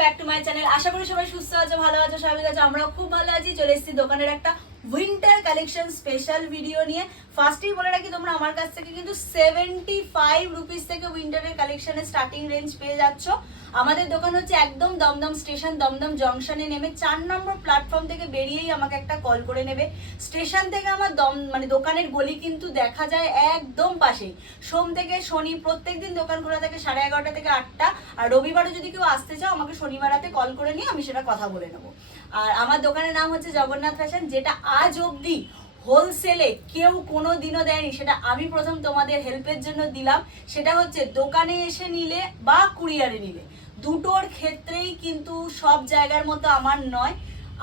Back to my channel আশা করি সবাই সুস্থ আছো, ভালো আছো, স্বাভাবিক আছো, আমরাও খুব ভালো আছি। চলে এসেছি দোকানের একটা উইন্টার কালেকশন স্পেশাল ভিডিও নিয়ে। ফার্স্টেই বলে রাখি, তোমরা আমার কাছ থেকে কিন্তু সেভেন্টি ফাইভ রুপিস থেকে উইন্টারের কালেকশনের স্টার্টিং রেঞ্জ পেয়ে যাচ্ছ। আমাদের দোকান হচ্ছে একদম দমদম স্টেশন, দমদম জংশনে নেমে চার নম্বর প্ল্যাটফর্ম থেকে বেরিয়েই আমাকে একটা কল করে নেবে। স্টেশন থেকে আমার দম মানে দোকানের গলি কিন্তু দেখা যায় একদম পাশেই। সোম থেকে শনি প্রত্যেক দিন দোকান খোলা থাকে সাড়ে এগারোটা থেকে আটটা। আর রবিবারও যদি কেউ আসতে চাও, আমাকে শনিবার রাতে কল করে নিয়ে আমি সেটা কথা বলে নেব। আর আমার দোকানের নাম হচ্ছে জগন্নাথ ফ্যাশন যেটা আজ অবধি হোলসেলে কেউ কোনো দিনও দেয়নি। সেটা আমি প্রথম তোমাদের হেল্পের জন্য দিলাম। সেটা হচ্ছে দোকানে এসে নিলে বা কুরিয়ারে নিলে। দুটোর ক্ষেত্রেই কিন্তু সব জায়গার মতো আমার নয়।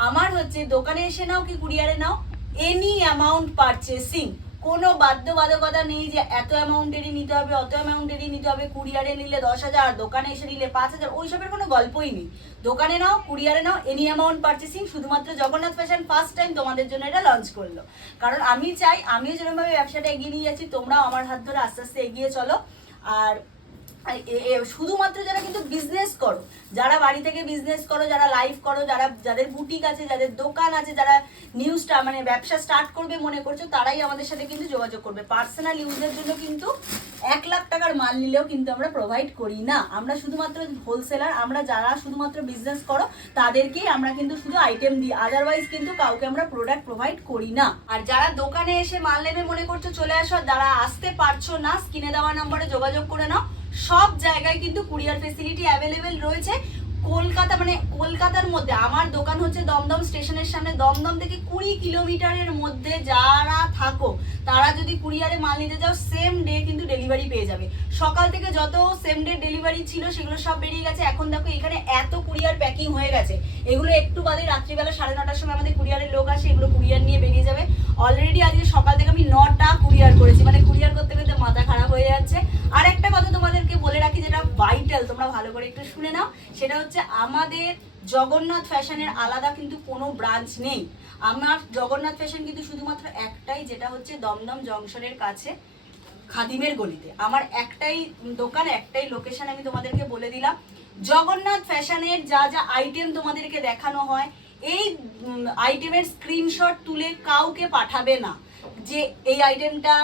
আমার হচ্ছে দোকানে এসে নাও কি কুরিয়ারে নাও এনি অ্যামাউন্ট পারচেসিং কোনো বাধ্যবাধকতা নেই যে এত অ্যামাউন্টেরই নিতে হবে, অত অ্যামাউন্টেরই নিতে হবে, কুরিয়ারে নিলে দশ হাজার, দোকানে এসে নিলে পাঁচ হাজার, ওইসবের কোনো গল্পই নেই। দোকানে নাও, কুরিয়ারে নাও এনি অ্যামাউন্ট পারচেসিং শুধুমাত্র জগন্নাথ ফ্যাশন ফার্স্ট টাইম তোমাদের জন্য এটা লঞ্চ করল। কারণ আমি চাই, আমিও যেরকমভাবে ব্যবসাটা এগিয়ে নিয়ে যাচ্ছি, তোমরাও আমার হাত ধরে আস্তে আস্তে এগিয়ে চলো। আর শুধুমাত্র যারা কিন্তু বিজনেস করো, যারা বাড়ি থেকে বিজনেস করো, যারা লাইভ করো, যারা, যাদের বুটিক আছে, যাদের দোকান আছে, যারা নিউজটা মানে ব্যবসা স্টার্ট করবে মনে করছ, তারাই আমাদের সাথে কিন্তু যোগাযোগ করবে। পার্সোনাল ইউজের জন্য কিন্তু এক লাখ টাকার মাল নিলেও কিন্তু আমরা প্রোভাইড করি না। আমরা শুধুমাত্র হোলসেলার আমরা যারা শুধুমাত্র বিজনেস করো, তাদেরকেই আমরা কিন্তু শুধু আইটেম দিই। আদারওয়াইজ কিন্তু কাউকে আমরা প্রোডাক্ট প্রোভাইড করি না। আর যারা দোকানে এসে মাল নেবে মনে করছ, চলে আসো। যারা আসতে পারছ না স্কিনে দেওয়া নম্বরে যোগাযোগ করে নাও। সব জায়গায় কিন্তু কুরিয়ার ফেসিলিটি অ্যাভেলেবেল রয়েছে। কলকাতা মানে কলকাতার মধ্যে, আমার দোকান হচ্ছে দমদম স্টেশনের সামনে। দমদম থেকে কুড়ি কিলোমিটারের মধ্যে যারা থাকো, তারা যদি কুরিয়ারে মাল নিতে যাও সেম ডে কিন্তু ডেলিভারি পেয়ে যাবে। সকাল থেকে যত সেম ডে ডেলিভারি ছিল, সেগুলো সব বেরিয়ে গেছে। এখন দেখো, এখানে এত কুরিয়ার প্যাকিং হয়ে গেছে। এগুলো একটু বাদে রাত্রিবেলা সাড়ে নটার সময় আমাদের কুরিয়ারের লোক আসে, এগুলো কুরিয়ার নিয়ে বেরিয়ে যাবে। অলরেডি আজকে সকাল থেকে আমি নটা কুরিয়ার করেছি। মানে কুরিয়ার করতে করতে মাথা খারাপ হয়ে যাচ্ছে। আর একটা কথা তোমাদেরকে বলে রাখি, যেটা ভাইটাল তোমরা ভালো করে একটু শুনে নাও, সেটা হচ্ছে আমাদের জগন্নাথ ফ্যাশনের আলাদা কিন্তু কোনো ব্রাঞ্চ নেই। আমার জগন্নাথ ফ্যাশন কিন্তু শুধুমাত্র একটাই, যেটা হচ্ছে দমদম জংশনের কাছে, খাদিমের গলিতে। আমার একটাই দোকান, একটাই লোকেশন আমি তোমাদেরকে বলে দিলাম। জগন্নাথ ফ্যাশনের যা যা আইটেম তোমাদেরকে দেখানো হয়, এই আইটেমের স্ক্রিনশট তুলে কাউকে পাঠাবে না যে এই আইটেমটা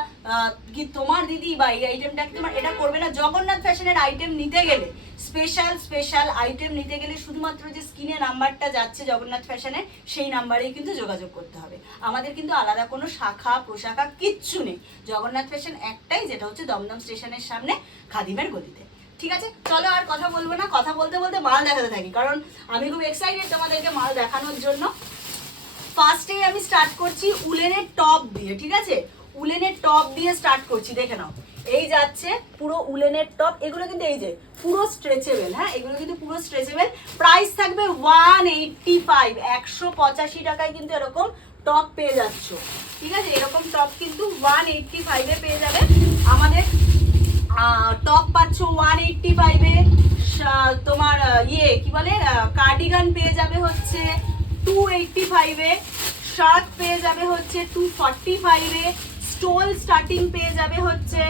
কি তোমার দিদি বা এই আইটেমটা কি তোমার, এটা করবে না। জগন্নাথ ফ্যাশনের আইটেম নিতে গেলে স্পেশাল স্পেশাল আইটেম নিতে গেলে শুধুমাত্র যে স্ক্রিনে নাম্বারটা যাচ্ছে জগন্নাথ ফ্যাশনের সেই নাম্বারেই কিন্তু যোগাযোগ করতে হবে। আমাদের কিন্তু আলাদা কোনো শাখা প্রশাখা কিচ্ছু নেই। জগন্নাথ ফ্যাশন একটাই, যেটা হচ্ছে দমদম স্টেশনের সামনে খাদিমের গলিতে। ঠিক আছে? চলো আর কথা বলব না, কথা বলতে বলতে মাল দেখাতে থাকি, কারণ আমি খুব এক্সাইটেড তোমাদেরকে মাল দেখানোর জন্য। ফার্স্টেই আমি স্টার্ট করছি উলেনের টপ দিয়ে, ঠিক আছে? উলেনের টপ দিয়ে স্টার্ট করছি, দেখে নাও। এই যাচ্ছে পুরো উলেনের টপ এগুলো কিন্তু এই যে, পুরো স্ট্রেচেবল হ্যাঁ? এগুলো কিন্তু পুরো স্ট্রেচেবল প্রাইস থাকবে ওয়ান এইটটি ফাইভ একশো পঁচাশি টাকায় কিন্তু এরকম টপ পেয়ে যাচ্ছ। ঠিক আছে? এরকম টপ কিন্তু ওয়ান এইটটি ফাইভে পেয়ে যাবে। আমাদের টপ পাচ্ছ ওয়ান এইটটি ফাইভে তোমার ইয়ে কি বলে? কার্ডিগান পেয়ে যাবে হচ্ছে টু এইটটি ফাইভে শার্ট পেয়ে যাবে হচ্ছে টু ফর্টি ফাইভে স্টোল স্টার্টিং পেয়ে যাবে হচ্ছে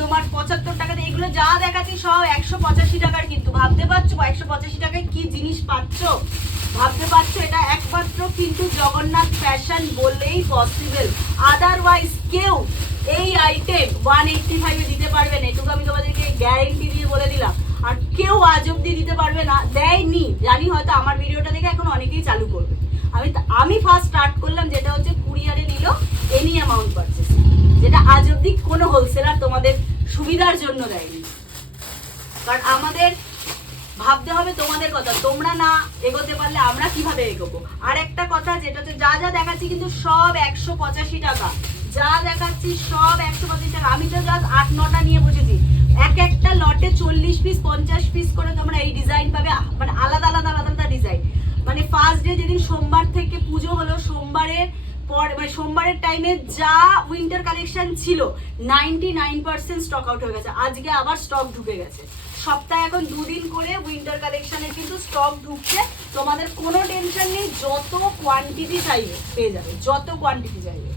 তোমার পঁচাত্তর টাকাতে এগুলো যা দেখাচ্ছি সব একশো পঁচাশি টাকার কিন্তু। ভাবতে পারছ একশো পঁচাশি টাকায় কি জিনিস পাচ্ছ? ভাবতে পারছ এটা একমাত্র কিন্তু জগন্নাথ ফ্যাশন বললেই পসিবল আদারওয়াইজ কেউ এই আইটেম ওয়ান এইটটি ফাইভে দিতে পারবে না। এটুকু আমি তোমাদেরকে গ্যারেন্টি দিয়ে বলে দিলাম। আর কেউ আজ অব্দি দিতে পারবে না, দেয়নি। জানি হয়তো আমার ভিডিওটা দেখে এখন অনেকেই চালু করবে। আমি আমি ফার্স্ট স্টার্ট করলাম, যেটা হচ্ছে কুরিয়ারে নিল এনি অ্যামাউন্ট পারচেস যেটা আজ অব্দি কোনো হোলসেলার তোমাদের সুবিধার জন্য দেয়নি। কারণ আমাদের ভাবতে হবে তোমাদের কথা, তোমরা না এগোতে পারলে আমরা কীভাবে এগোবো? আর একটা কথা, যেটা হচ্ছে যা যা দেখাচ্ছি কিন্তু সব একশো পঁচাশি টাকা। যা দেখাচ্ছি সব একশো পঁচাশি টাকা। আমি তো জাস্ট আট, নটা নিয়ে বসেছি। এক একটা লটে চল্লিশ পিস পঞ্চাশ পিস করে তোমরা এই ডিজাইন পাবে। মানে আলাদা আলাদা আলাদা আলাদা ডিজাইন মানে ফার্স্ট ডে যেদিন সোমবার থেকে পুজো হলো সোমবারের পর মানে সোমবারের টাইমে যা উইন্টার কালেকশন ছিল ninety nine percent stock out হয়ে গেছে। আজকে আবার স্টক ঢুকে গেছে। সপ্তাহে এখন দুদিন করে উইন্টার কালেকশনের কিন্তু স্টক ঢুকছে। তোমাদের কোনো টেনশন নেই, যত কোয়ান্টিটি চাইবে, পেয়ে যাবে, যত কোয়ান্টিটি চাইবে।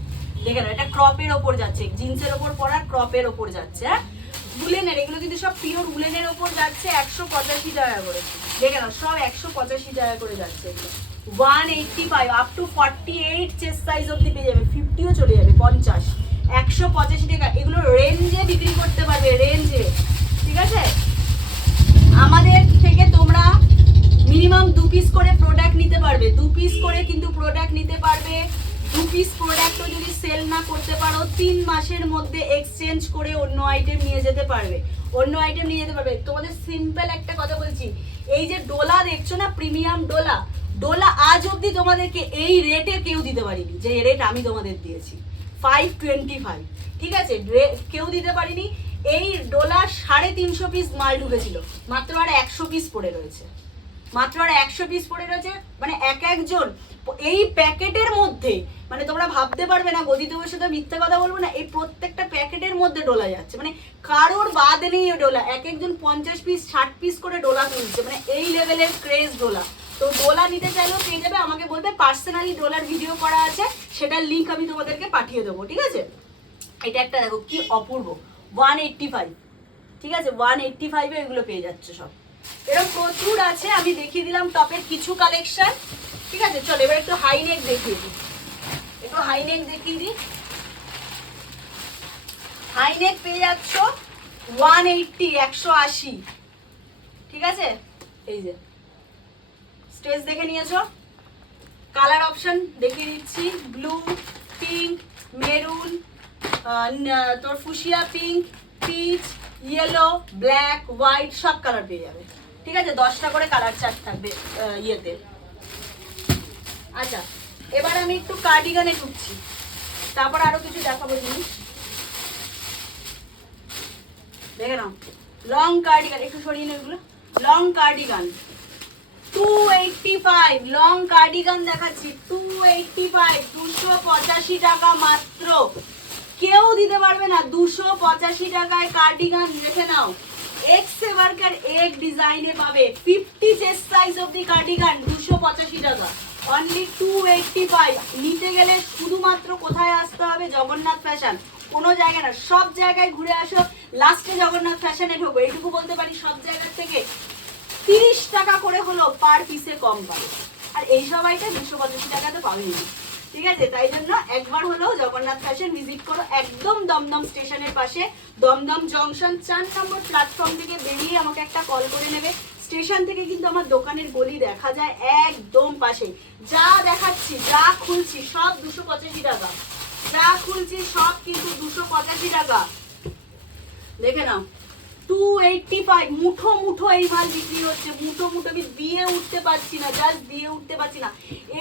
দেখে নাও, এটা ক্রপের ওপর যাচ্ছে জিন্সের ওপর পরা ক্রপের ওপর যাচ্ছে হ্যাঁ? উলেনের, এগুলো কিন্তু সব পিওর উলেনের ওপর যাচ্ছে, একশো পঁচাশি টাকা করে। দেখে নাও, সব একশো পঁচাশি টাকা করে যাচ্ছে এগুলো। One eighty five up to forty eight chest size অব্দি পেয়ে যাবে ফিফটিও চলে যাবে, পঞ্চাশ। একশো পঁচাশি টাকা, এগুলো রেঞ্জে বিক্রি করতে পারবে রেঞ্জে ঠিক আছে? আমাদের থেকে তোমরা মিনিমাম দু পিস করে প্রোডাক্ট নিতে পারবে। দু পিস করে কিন্তু প্রোডাক্ট নিতে পারবে। দু পিস প্রোডাক্টও যদি সেল না করতে পারো, তিন মাসের মধ্যে এক্সচেঞ্জ করে অন্য আইটেম নিয়ে যেতে পারবে। অন্য আইটেম নিয়ে যেতে পারবে। তোমাদের সিম্পল একটা কথা বলছি। এই যে ডোলা দেখছ না প্রিমিয়াম ডোলা? ডোলা আজ অবধি তোমাদেরকে এই রেটে কেউ দিতে পারিনি। যে রেট আমি তোমাদের দিয়েছি। ফাইভ টোয়েন্টি ফাইভ ঠিক আছে? কেউ দিতে পারিনি। এই ডোলার সাড়ে তিনশো পিস মাল ঢুকেছিল। মাত্র আর একশো পিস পড়ে রয়েছে। মাত্র আর একশো পিস পড়ে রয়েছে। মানে এক একজন এই প্যাকেটের মধ্যে মানে তোমরা ভাবতে পারবে না গদি দেবের সাথে মিথ্যা কথা বলব না, এই প্রত্যেকটা প্যাকেটের মধ্যে ডোলা যাচ্ছে। মানে কারোর বাদ নেই ডোলা। এক একজন পঞ্চাশ পিস ষাট পিস করে ডোলা তুলছে মানে এই লেভেলের ক্রেজ ডোলা। তো ডোলা নিতে চাইলেও পেয়ে যাবে। আমাকে বলবে পার্সোনালি ডোলার ভিডিও করা আছে, সেটার লিঙ্ক আমি তোমাদেরকে পাঠিয়ে দেবো, ঠিক আছে? এটা একটা দেখো কি অপূর্ব ওয়ান এইট্টি ফাইভ ঠিক আছে? ওয়ান এইট্টি ফাইভে এগুলো পেয়ে যাচ্ছে সব। এরকম প্রচুর আছে, আমি দেখিয়ে দিলাম টপের কিছু কালেকশন ঠিক আছে? চলো, এবার একটু হাই নেক দেখিয়ে দিই। একটু হাই নেক দেখিয়ে দিই। হাই নেক পেয়ে যাচ্ছ ওয়ান এইট্টি একশো আশি, ঠিক আছে? এই যে। স্টেজ দেখে নিয়েছো? কালার অপশন দেখিয়ে দিচ্ছি। ব্লু পিঙ্ক মেরুন তোর fuchsia pink peach yellow black white সব কালার পেয়ে যাবে। ঠিক আছে? দশটা করে কালার চার্ট থাকবে ইয়েতে। আচ্ছা এবার আমি একটু কার্ডিগানে ঢুকছি। তারপর আরও কিছু দেখাবো জিনিস। দেখে নাও। লং কার্ডিগান একটু সরিয়ে নেব long cardigan two eight 285 long cardigan দেখাচ্ছি 285 285 টাকা মাত্র। কেউ দিতে পারবে না 285 টাকায় কার্ডিগান রেখে নাও। এক্স এক ডিজাইনে পাবে 50 chest size of the cardigan 285 টাকা। অনলি 285 নিতে গেলে শুধুমাত্র কোথায় আসতে হবে? জগন্নাথ ফ্যাশন কোনো জায়গায় না, সব জায়গায় ঘুরে আসো। লাস্টে জগন্নাথ ফ্যাশনে ঢোকো এটুকু বলতে পারি সব জায়গার থেকে। টাকা করে হলো পার পিসে কম পাবে আর এই সবাইটা দুশো পঁচাশি টাকাতে পাবেই ঠিক আছে? তাই জন্য একবার হলেও জগন্নাথ ফ্যাশন ভিজিট করো একদম দমদম স্টেশনের পাশে, দমদম জংশন চার নম্বর প্ল্যাটফর্ম থেকে বেরিয়ে আমাকে একটা কল করে নেবে। স্টেশন থেকে কিন্তু আমার দোকানের গলি দেখা যায় একদম পাশে। যা দেখাচ্ছি, যা খুলছি, সব দুশো পঁচাশি টাকা। যা খুলছি, সব কিন্তু দুশো পঁচাশি টাকা। দেখে নাও। টু এইটটি ফাইভ মুঠো মুঠো এই মাল বিক্রি হচ্ছে মুঠো মুঠো আমি দিয়ে উঠতে পারছি না জাস্ট দিয়ে উঠতে পারছি না।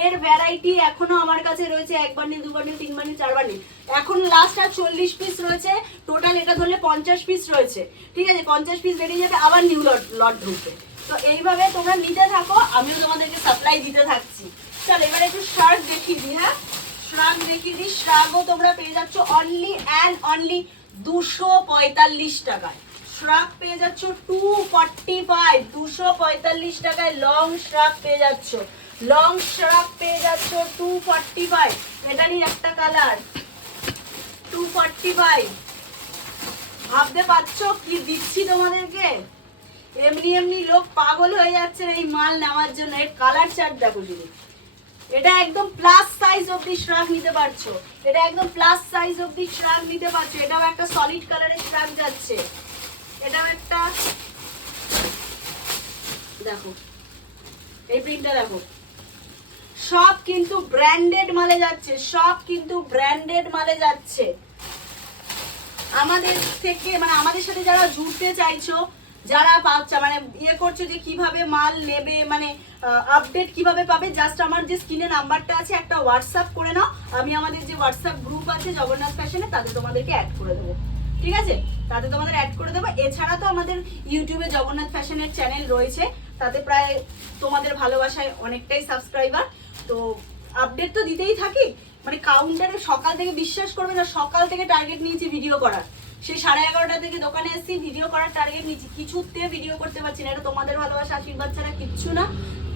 এর ভ্যারাইটি এখনও আমার কাছে রয়েছে, এক বান্ডিল, দু বান্ডিল, তিন বান্ডিল, চার বান্ডিল। এখন লাস্ট আর চল্লিশ পিস রয়েছে টোটাল এটা ধরলে পঞ্চাশ পিস রয়েছে। ঠিক আছে, পঞ্চাশ পিস বেরিয়ে যাবে আবার নিউ লট লট ঢুকবে। তো এইভাবে তোমরা নিতে থাকো, আমিও তোমাদেরকে সাপ্লাই দিতে থাকছি। চলো, এবার একটু শার্ট দেখিয়ে দিই হ্যাঁ? শ্রাগ দেখিয়ে দিই শ্রাগও তোমরা পেয়ে যাচ্ছ অনলি অ্যান্ড অনলি দুশো পঁয়তাল্লিশ টাকায়। শ্রাগ পেয়ে যাচ্ছ? টু ফর্টি ফাইভ দুশো পঁয়তাল্লিশ টাকায় লং শ্রাগ পেয়ে যাচ্ছ। লং শ্রাগ পেয়ে যাচ্ছ টু ফর্টি ফাইভ এটারই একটা কালার টু ফর্টি ফাইভ ভাবতে পারছ কি দিচ্ছি তোমাদেরকে? এমনি এমনি লোক পাগল হয়ে যাচ্ছে এই মাল নেওয়ার জন্য। এর কালার চার্ট দেখো যদি এটা একদম প্লাস সাইজ অবধি শ্রাগ নিতে পারছ। এটা একদম প্লাস সাইজ অবধি শ্রাগ নিতে পারছ। এটাও একটা সলিড কালারের শ্রাগ যাচ্ছে। এটাও একটা, দেখো, এই প্রিন্টটা দেখো। সব কিন্তু ব্র্যান্ডেড মালে যাচ্ছে, সব কিন্তু ব্র্যান্ডেড মালে যাচ্ছে। আমাদের থেকে মানে আমাদের সাথে যারা জুড়তে চাইছো, যারা পাচ্ছা মানে ইয়ে করছ যে কীভাবে মাল নেবে মানে আপডেট কীভাবে পাবে জাস্ট আমার যে স্ক্রিনে নাম্বারটা আছে, একটা হোয়াটসঅ্যাপ করে নাও। আমি আমাদের যে হোয়াটসঅ্যাপ গ্রুপ আছে, জগন্নাথ ফ্যাশনে তাতে তোমাদেরকে অ্যাড করে দেবো। ঠিক আছে? তাতে তোমাদের অ্যাড করে দেবো। এছাড়া তো আমাদের ইউটিউবে জগন্নাথ ফ্যাশনের চ্যানেল রয়েছে। তাতে প্রায় তোমাদের ভালোবাসায় অনেকটাই সাবস্ক্রাইবার তো আপডেট তো দিতেই থাকি। মানে কাউন্টারে সকাল থেকে বিশ্বাস করবে না, সকাল থেকে টার্গেট নিয়েছি ভিডিও করার। সেই সাড়ে এগারোটা থেকে দোকানে এসেছি ভিডিও করার টার্গেট নিয়েছি। কিছুতে ভিডিও করতে পারছি না। এটা তোমাদের ভালোবাসা, আশীর্বাদ ছাড়া কিচ্ছু না।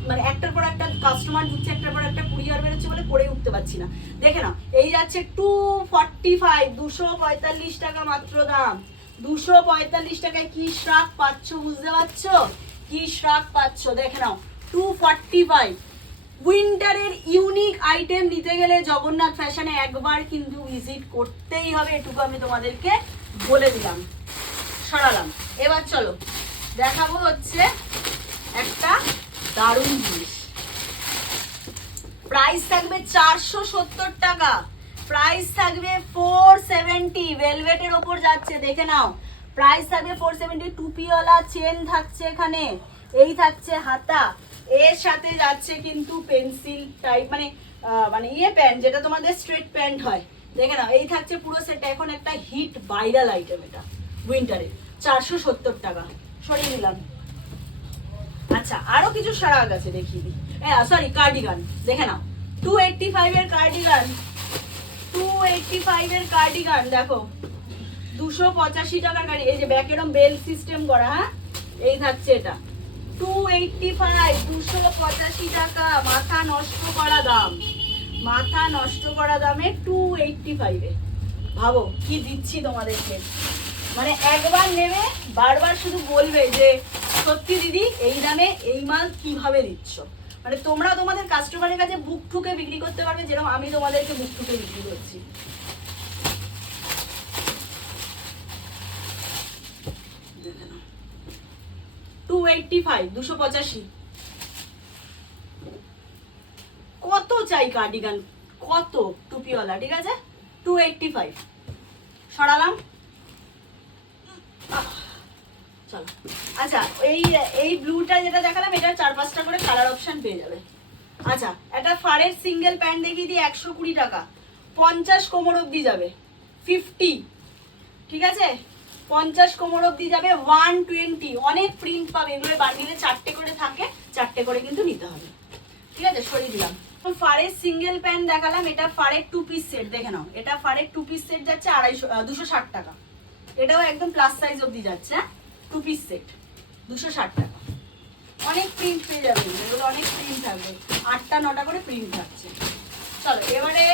মানে একটার পর একটা কাস্টমার ঢুকছে, একটার পর একটা কুরিয়ার বেরোচ্ছে বলে করে উঠতে পারছি না। দেখে নাও, এই যাচ্ছে টু ফর্টি ফাইভ দুশো পঁয়তাল্লিশ টাকা মাত্র দাম। দুশো পঁয়তাল্লিশ টাকায় কি শ্রাক পাচ্ছ বুঝতে পারছ? কি শ্রাক পাচ্ছ? দেখে নাও টু ফর্টি ফাইভ উইন্টারের ইউনিক আইটেম নিতে গেলে জগন্নাথ ফ্যাশনে একবার কিন্তু ভিজিট করতেই হবে, এটুকু আমি তোমাদেরকে বলে দিলাম, সরালাম। এবার চলো, দেখাবো হচ্ছে একটা দারুণ জিনিস। প্রাইস থাকবে চারশো সত্তর টাকা। প্রাইস থাকবে ফোর সেভেন্টি ভেলভেটের ওপর যাচ্ছে, দেখে নাও। প্রাইস থাকবে ফোর সেভেন্টি টুপিওয়ালা চেন থাকছে এখানে। এই থাকছে হাতা। এর সাথে যাচ্ছে কিন্তু পেন্সিল টাইপ মানে মানে ইয়ে প্যান্ট যেটা তোমাদের স্ট্রেট প্যান্ট হয়। দেখে নাও, এই থাকছে পুরো সেটটা এখন একটা হিট ভাইরাল আইটেম এটা উইন্টারে চারশো সত্তর টাকা। সরিয়ে নিলাম। আচ্ছা আরও কিছু সারা আছে দেখিয়ে দিই। সরি কার্ডিগান দেখে নাও। টু এইটটি ফাইভ এর কার্ডিগান টু এইটটি ফাইভ এর কার্ডিগান দেখো। দুশো পঁচাশি টাকার গাড়ি, এই যে ব্যাক এরম বেল সিস্টেম করা হ্যাঁ? এই থাকছে এটা। টু এইটটি ফাইভ দুশো পঁচাশি টাকা, মাথা নষ্ট করা দাম। মাথা নষ্ট করা দামে টু এইটটি ফাইভে ভাবো, কি দিচ্ছি তোমাদেরকে? মানে একবার নেবে, বারবার শুধু বলবে যে, সত্যি দিদি, এই দামে এই মাল কীভাবে দিচ্ছ? মানে তোমরা তোমাদের কাস্টমারের কাছে বুক ঠুকে বিক্রি করতে পারবে, যেরকম আমি তোমাদেরকে বুক ঠুকে বিক্রি করছি। টু এইটটি ফাইভ দুশো পঁচাশি। কত চাই কার্ডিগান কত টুপিওয়ালা, ঠিক আছে? টু এইটটি ফাইভ সরালাম। চলো। আচ্ছা এই এই ব্লুটা যেটা দেখালাম, এটার চার পাঁচটা করে কালার অপশন পেয়ে যাবে। আচ্ছা একটা ফারের সিঙ্গেল প্যান্ট দেখিয়ে দিই, একশো কুড়ি টাকা। পঞ্চাশ কোমর অবধি যাবে। ফিফটি ঠিক আছে? পঞ্চাশ কোমর অবধি যাবে ওয়ান টোয়েন্টি অনেক প্রিন্ট পাবে, এগুলো বান্ডিলে চারটে করে থাকে, চারটে করে কিন্তু নিতে হবে। ঠিক আছে? সরিয়ে দিলাম। ফারের সিঙ্গেল প্যান্ট দেখালাম, এটা ফারের টু পিস সেট দেখে নাও। এটা ফারের টু পিস সেট যাচ্ছে আড়াইশো দুশো ষাট টাকা। এটাও একদম প্লাস সাইজ অবধি যাচ্ছে টু পিস সেট দুশো ষাট টাকা। অনেক প্রিন্ট পেয়ে যাবে, এগুলো অনেক প্রিন্ট থাকবে। আটটা, নটা করে প্রিন্ট থাকছে। চলো, এবারে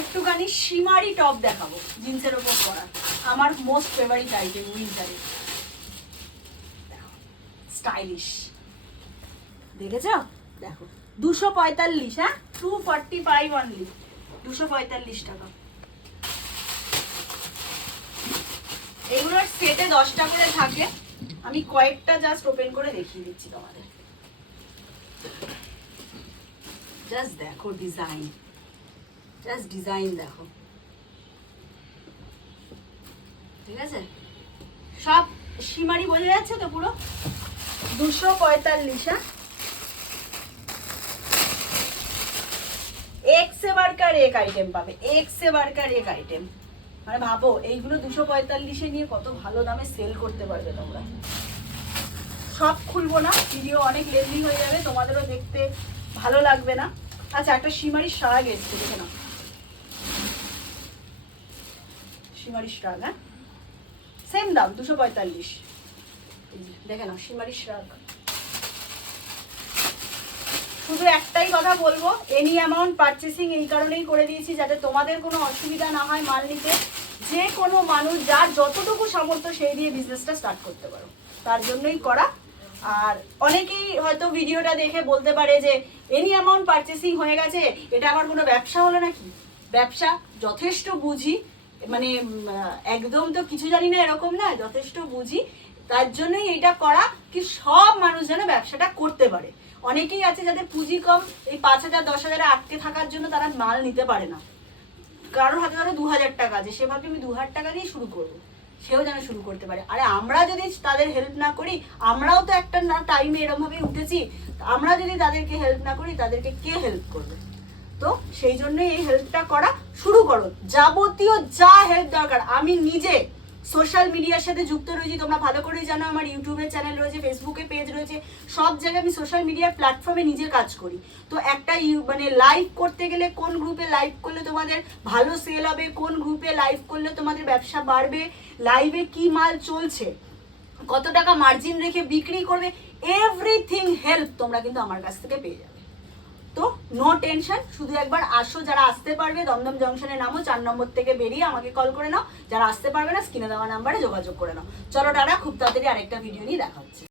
একটুখানি সীমারি টপ দেখাবো, জিন্সের ওপর পরা। আমার মোস্ট ফেভারিট আইটেম উইন্টারে স্টাইলিশ দেখেছ? দেখো, দুশো পঁয়তাল্লিশ হ্যাঁ? টু ফর্টি ফাইভ অনলি দুশো পঁয়তাল্লিশ টাকা। এগুলোর সেটে দশটা করে থাকে। আমি কয়েকটা জাস্ট ওপেন করে দেখিয়ে দিচ্ছি তোমাদের। জাস্ট দেখো ডিজাইন জাস্ট ডিজাইন দেখো। ঠিক আছে? সব সীমারি বোঝা যাচ্ছে তো পুরো? দুশো পঁয়তাল্লিশ হ্যাঁ? এক সে বারকার এক আইটেম পাবে? এক সে বারকার এক আইটেম মানে ভাবো, এইগুলো দুশো পঁয়তাল্লিশে নিয়ে কত ভালো দামে সেল করতে পারবে তোমরা। সব খুলবো না ভিডিও অনেক লেন্দি হয়ে যাবে, তোমাদেরও দেখতে ভালো লাগবে না। আচ্ছা একটা সীমারি শাক এসছে, দেখে নাও। সীমারি শাক হ্যাঁ? সেম দাম, দুশো পঁয়তাল্লিশ। দেখে নাও সীমারি শাক শুধু একটাই কথা বলব এনি অ্যামাউন্ট পারচেসিং এই কারণেই করে দিয়েছি যাতে তোমাদের কোনো অসুবিধা না হয় মাল নিতে। যে কোনো মানুষ যার যতটুকু সামর্থ্য সেই দিয়ে বিজনেসটা স্টার্ট করতে পারো। তার জন্যই করা। আর অনেকেই হয়তো ভিডিওটা দেখে বলতে পারে যে এনি অ্যামাউন্ট পারচেসিং হয়ে গেছে, এটা আমার কোনো ব্যবসা হলো নাকি? ব্যবসা যথেষ্ট বুঝি মানে একদম তো কিছু জানি না এরকম না, যথেষ্ট বুঝি। তার জন্যই এটা করা কি সব মানুষ যেন ব্যবসাটা করতে পারে। অনেকেই আছে যাদের পুঁজি কম, এই পাঁচ হাজার, দশ হাজারে আটকে থাকার জন্য তারা মাল নিতে পারে না। কারোর হাতে ধরো দু হাজার টাকা আছে, সে ভাবছে আমি দু হাজার টাকা দিয়ে শুরু করব। সেও যেন শুরু করতে পারে। আরে আমরা যদি তাদের হেল্প না করি, আমরাও তো একটা না টাইমে এরমভাবে উঠেছি, আমরা যদি তাদেরকে হেল্প না করি, তাদেরকে কে হেল্প করবে? তো সেই জন্যই এই হেল্পটা করা শুরু করো। যাবতীয় যা হেল্প দরকার, আমি নিজে সোশ্যাল মিডিয়ার সাথে যুক্ত রয়েছি। তোমরা ভালো করেই জানো, আমার ইউটিউবের চ্যানেল রয়েছে ফেসবুকে পেজ রয়েছে। সব জায়গায় আমি সোশ্যাল মিডিয়ার প্ল্যাটফর্মে নিজে কাজ করি। তো একটা মানে লাইভ করতে গেলে কোন গ্রুপে লাইভ করলে তোমাদের ভালো সেল হবে, কোন গ্রুপে লাইভ করলে তোমাদের ব্যবসা বাড়বে লাইভে কি মাল চলছে, কত টাকা মার্জিন রেখে বিক্রি করবে এভরিথিং হেল্প তোমরা কিন্তু আমার কাছ থেকে পেয়ে যাবে। তো নো টেনশন শুধু একবার আসো যারা আসতে পারবে, দমদম জংশনে নামো, চার নম্বর থেকে বেরিয়ে আমাকে কল করে নাও। যারা আসতে পারবে না, স্ক্রিনে দেওয়া নাম্বারে যোগাযোগ করে নাও। চলো দাদা খুব তাড়াতাড়ি আরেকটা ভিডিও নিয়ে দেখা হচ্ছে।